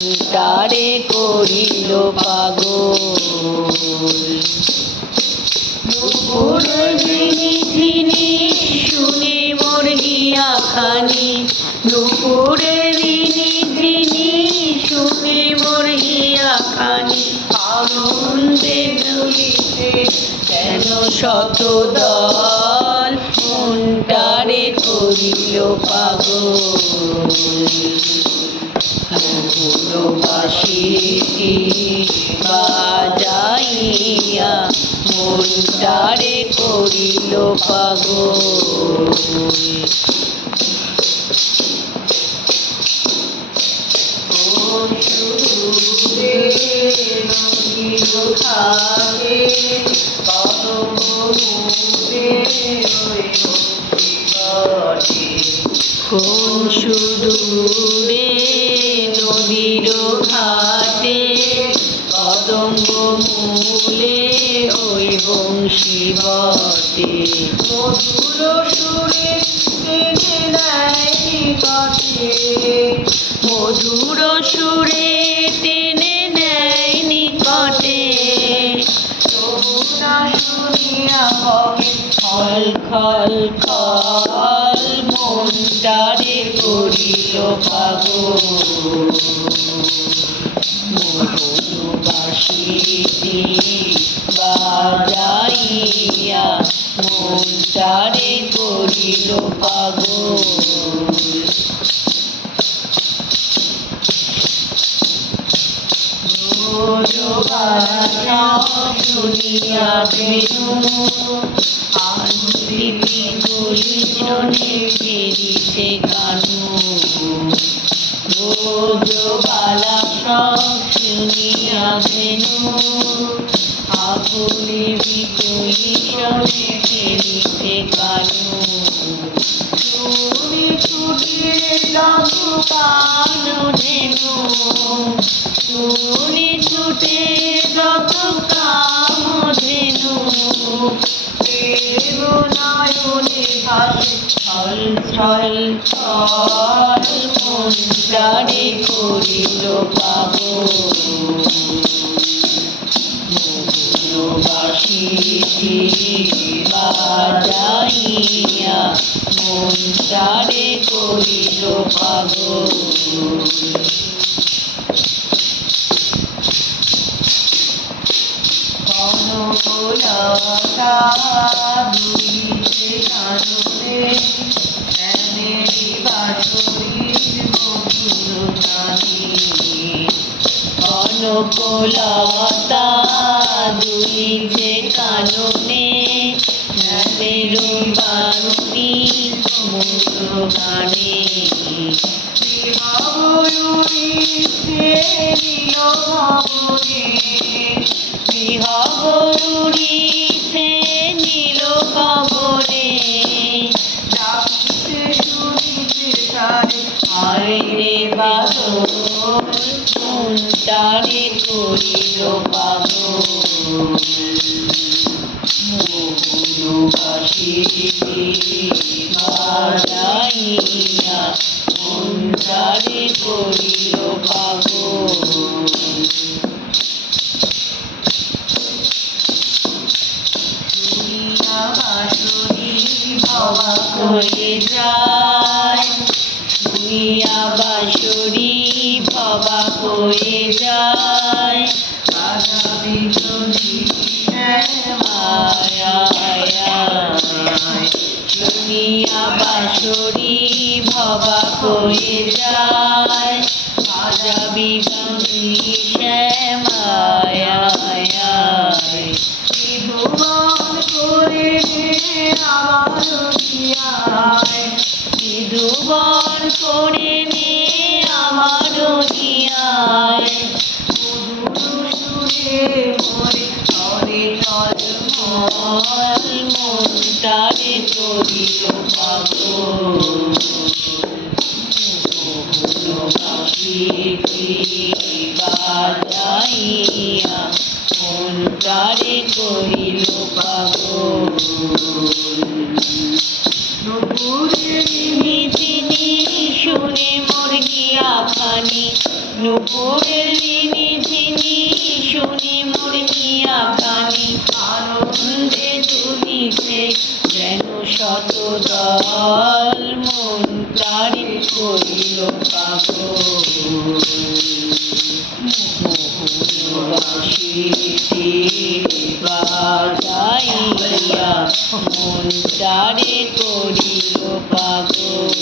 তারে করিল পাগল। নুপুরের ঝিনি ঝিনি শুনে মোর হিয়া খানি, নুপুরের ঝিনি ঝিনি শুনে মোর হিয়া খানি। আনন্দে দুলিতে যেন শত দল, মনটারে করিল পাগল। মধুর বাঁশিটি বাজাইয়া মনটারে করিল পাগল। নদীর ঘাটে কোন সুদূরে নদীর ঘাটে কদম্ব মূলে ওই বংশী বটে। মধুর সুরে টেনে নেয় নিকটে, মধুর সুরে টেনে নেয় নিকটে। তবু না শুনিয়া হবে খল খল খল, মনটারে করিল পাগল। মধুর বাঁশিটি বাজাইয়া মনটারে করিল পাগল। শুনিয়া বেনু আনন্দিতি গুলিজনে ফিরিছে কানু। ব্রজবালা সব শুনিয়া বেনু আগুনে বিকলিশনে ফিরিছে কানু। তুমি ছুটে লাগু কানু ধেনু, তুমি ছুটে যত কামধেনু। প্রেম নয়নে ভাসে ছল ছল ছল, মনটারে করিল পাগল। মধুর বাঁশিটি বাজাইয়া মনটারে করিল পাগল। কনকলতা দুলিতে কাননে ধ্যানেরি বাঁশরীর মধুর গানে। কনকলতা দুলিতে কাননে ধ্যানের বাঁশরীর মধুর গানে। বিহবরুরিতে নীল ভবনে, বিহবরুরিতে নীল ভবনে। ডাকিতে শুনিতে তারে আয় রে বাদল, মনটারে করিল পাগল। মধুর বাঁশিটি বাজাইয়া মনটারে করিল পাগল। শুনিয়া বাঁশরি অবাক হয়ে যায়, শুনিয়া বাঁশরি অবাক হয়ে যায়। বাজাবে যদি শুনিয়া বাঁশরি অবাক হয়ে যায়। বাজাবি গানি শ্যামায়, বিধুবন করে নে আমার হিয়ায়, বিধুবন করে নে আমার হিয়ায়। মধুর সুরে মোরে করে টলমল, মনটারে করিল পাগল। মধুর বাঁশিটি বাজাইয়া মনটারে করিল পাগল। নুপুরের ঝিনি ঝিনি শুনে মোর হিয়া খানি, নুপুরের রিনি ঝিনি শুনি মোর মিয়া কানে আনন্দে দুলিছে যেন শত দল মন তারে করিল পাগল বাঁশিটি বাজাইয়া মন তারে করিল পাগল